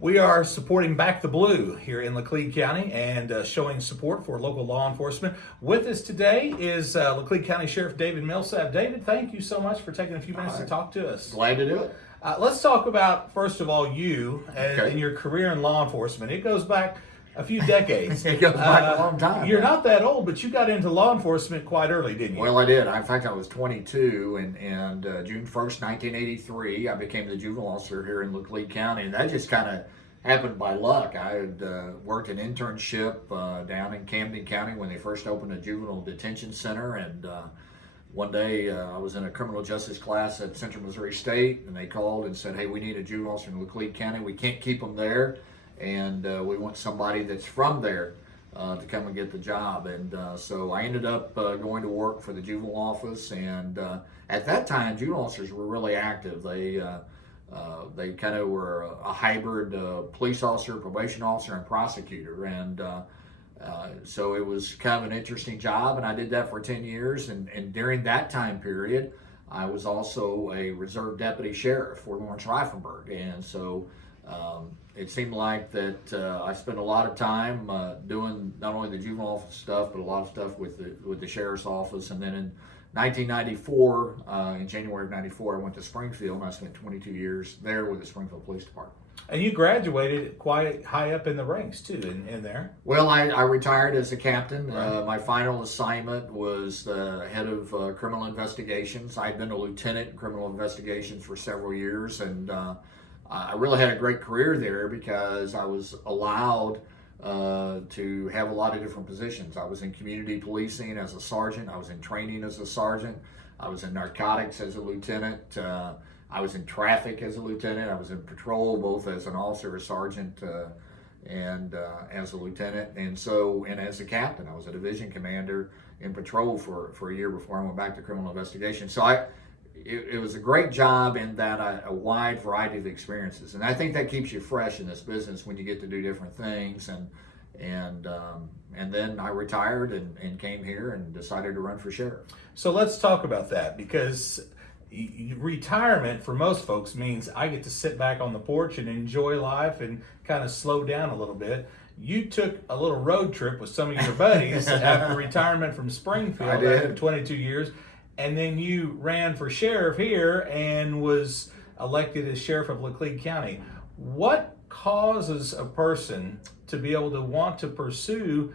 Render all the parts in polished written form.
We are supporting Back the Blue here in Laclede County and showing support for local law enforcement. With us today is Laclede County Sheriff David Millsap. David, thank you so much for taking a few minutes to talk to us. Glad to do it. Let's talk about, first of all, you and your career in law enforcement. It goes back a few decades. It goes back a long time. You're not that old, but you got into law enforcement quite early, didn't you? Well, I did. In fact, I was 22, and June 1st, 1983, I became the juvenile officer here in Laclede County, and that just kind of happened by luck. I had worked an internship down in Camden County when they first opened a juvenile detention center, and one day I was in a criminal justice class at Central Missouri State, and they called and said, hey, we need a juvenile officer in Laclede County. We can't keep them there, and we want somebody that's from there to come and get the job. And so I ended up going to work for the juvenile office, and at that time, juvenile officers were really active. They kind of were a hybrid police officer, probation officer, and prosecutor. And so it was kind of an interesting job, and I did that for 10 years. And during that time period, I was also a reserve deputy sheriff for Lawrence-Reifenberg. And so it seemed like that I spent a lot of time doing not only the juvenile office stuff, but a lot of stuff with the sheriff's office. And then in 1994, in January of 94, I went to Springfield, and I spent 22 years there with the Springfield Police Department. And you graduated quite high up in the ranks, too, in there. Well, I retired as a captain. Right. My final assignment was the head of criminal investigations. I'd been a lieutenant in criminal investigations for several years, and I really had a great career there because I was allowed to have a lot of different positions. I was in community policing as a sergeant. I was in training as a sergeant. I was in narcotics as a lieutenant. I was in traffic as a lieutenant. I was in patrol, both as an officer, a sergeant, and as a lieutenant. And as a captain, I was a division commander in patrol for a year before I went back to criminal investigation. So it was a great job in that a wide variety of experiences, and I think that keeps you fresh in this business when you get to do different things. And then I retired and came here and decided to run for sheriff. So let's talk about that, because retirement for most folks means I get to sit back on the porch and enjoy life and kind of slow down a little bit. You took a little road trip with some of your buddies after retirement from Springfield after 22 years. And then you ran for sheriff here and was elected as sheriff of Laclede County. What causes a person to be able to want to pursue,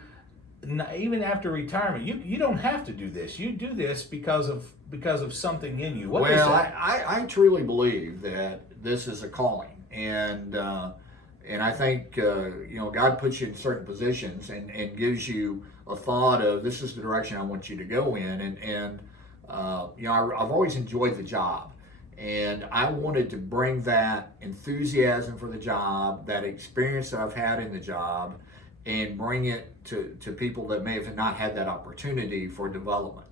even after retirement? You don't have to do this. You do this because of something in you. What is that? I truly believe that this is a calling, and I think God puts you in certain positions and gives you a thought of, this is the direction I want you to go in, and I've always enjoyed the job, and I wanted to bring that enthusiasm for the job, that experience that I've had in the job, and bring it to people that may have not had that opportunity for development.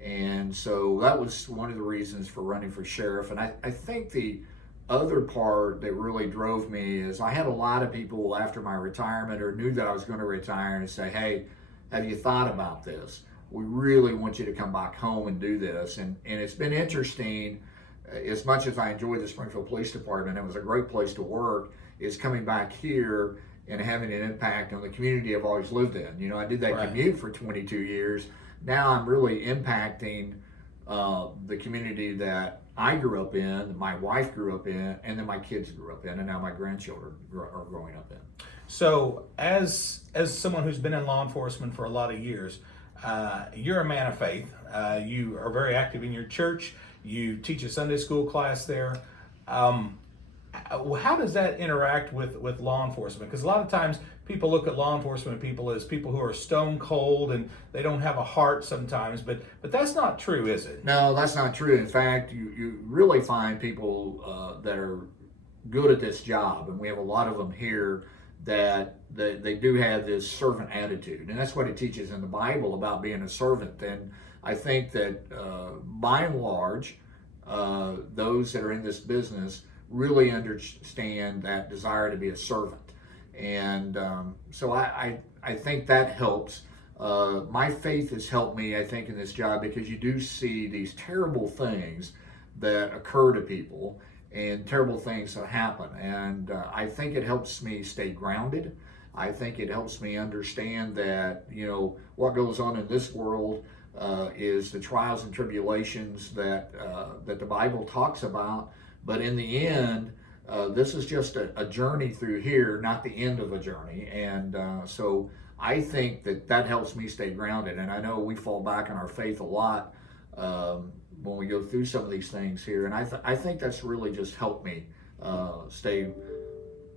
And so that was one of the reasons for running for sheriff. And I think the other part that really drove me is I had a lot of people after my retirement, or knew that I was going to retire, and say, hey, have you thought about this? We really want you to come back home and do this. And it's been interesting. As much as I enjoyed the Springfield Police Department, it was a great place to work, is coming back here and having an impact on the community I've always lived in. I did that commute for 22 years. Now I'm really impacting the community that I grew up in, my wife grew up in, and then my kids grew up in, and now my grandchildren are growing up in. So as someone who's been in law enforcement for a lot of years, you're a man of faith. You are very active in your church. You teach a Sunday school class there. How does that interact with law enforcement? Because a lot of times people look at law enforcement people as people who are stone cold and they don't have a heart sometimes, but that's not true, is it? No, that's not true. In fact, you really find people that are good at this job, and we have a lot of them here that they do have this servant attitude, and that's what it teaches in the Bible about being a servant. And I think that by and large, those that are in this business really understand that desire to be a servant. And so I think that helps. My faith has helped me, I think, in this job, because you do see these terrible things that occur to people, and terrible things that happen. And I think it helps me stay grounded. I think it helps me understand that, what goes on in this world is the trials and tribulations that the Bible talks about. But in the end, this is just a journey through here, not the end of a journey. And so I think that helps me stay grounded. And I know we fall back on our faith a lot when we go through some of these things here. And I think that's really just helped me stay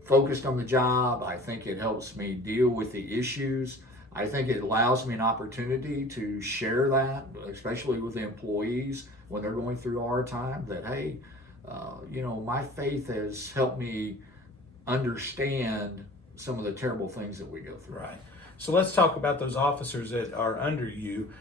focused on the job. I think it helps me deal with the issues. I think it allows me an opportunity to share that, especially with the employees when they're going through a hard time, that, hey, my faith has helped me understand some of the terrible things that we go through. Right. So let's talk about those officers that are under you.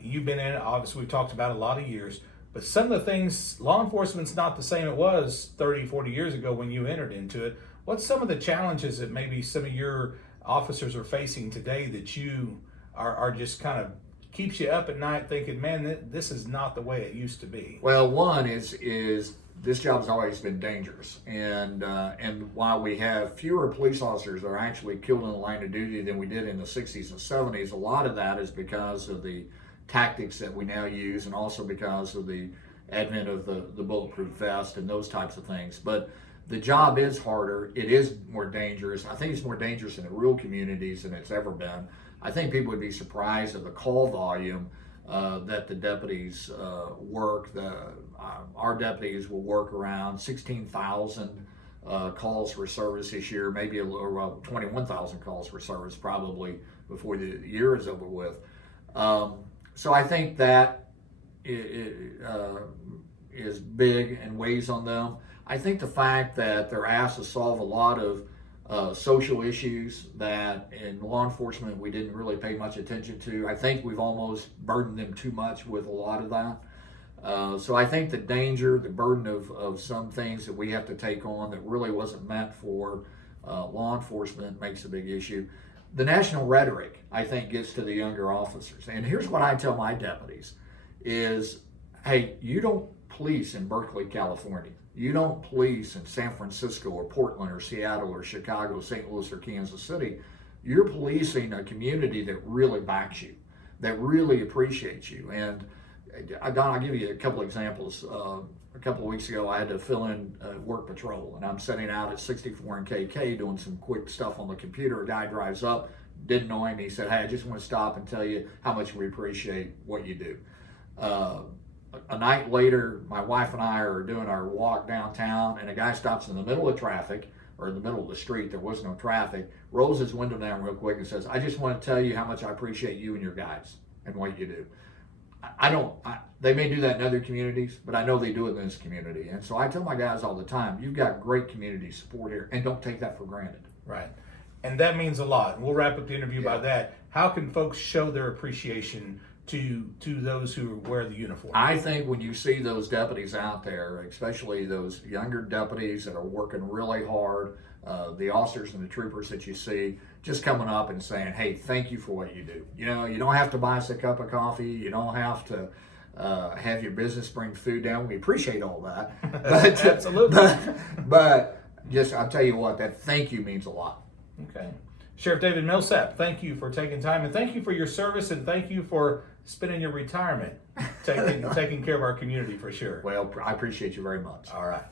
You've been in it, obviously, we've talked about a lot of years, but some of the things, law enforcement's not the same it was 30, 40 years ago when you entered into it. What's some of the challenges that maybe some of your officers are facing today that you are just kind of keeps you up at night thinking, man, this is not the way it used to be? Well, one is this job's always been dangerous, and while we have fewer police officers that are actually killed in the line of duty than we did in the 60s and 70s, a lot of that is because of the tactics that we now use, and also because of the advent of the bulletproof vest and those types of things. But the job is harder. It is more dangerous. I think it's more dangerous in the rural communities than it's ever been. I think people would be surprised at the call volume that the deputies work. Our deputies will work around 16,000 calls for service this year, maybe 21,000 calls for service probably before the year is over with. So I think that is big and weighs on them. I think the fact that they're asked to solve a lot of social issues that in law enforcement we didn't really pay much attention to. I think we've almost burdened them too much with a lot of that. So I think the danger, the burden of some things that we have to take on that really wasn't meant for law enforcement makes a big issue. The national rhetoric, I think, gets to the younger officers. And here's what I tell my deputies is, hey, you don't police in Berkeley, California. You don't police in San Francisco or Portland or Seattle or Chicago, St. Louis or Kansas City. You're policing a community that really backs you, that really appreciates you. And Don, I'll give you a couple examples. A couple of weeks ago, I had to fill in work patrol, and I'm sitting out at 64 and KK doing some quick stuff on the computer. A guy drives up, didn't know him. He said, hey, I just want to stop and tell you how much we appreciate what you do. A night later, my wife and I are doing our walk downtown, and a guy stops in the middle of traffic, or in the middle of the street, there was no traffic, rolls his window down real quick and says, I just want to tell you how much I appreciate you and your guys and what you do. They may do that in other communities, but I know they do it in this community. And so I tell my guys all the time, you've got great community support here, and don't take that for granted. Right. And that means a lot. And we'll wrap up the interview by that. How can folks show their appreciation to those who wear the uniform? I think when you see those deputies out there, especially those younger deputies that are working really hard, the officers and the troopers that you see just coming up and saying, hey, thank you for what you do. You don't have to buy us a cup of coffee. You don't have to have your business bring food down. We appreciate all that. But, Absolutely. But just, I'll tell you what, that thank you means a lot. Okay. Sheriff David Millsap, thank you for taking time, and thank you for your service, and thank you for spending your retirement taking care of our community for sure. Well, I appreciate you very much. All right.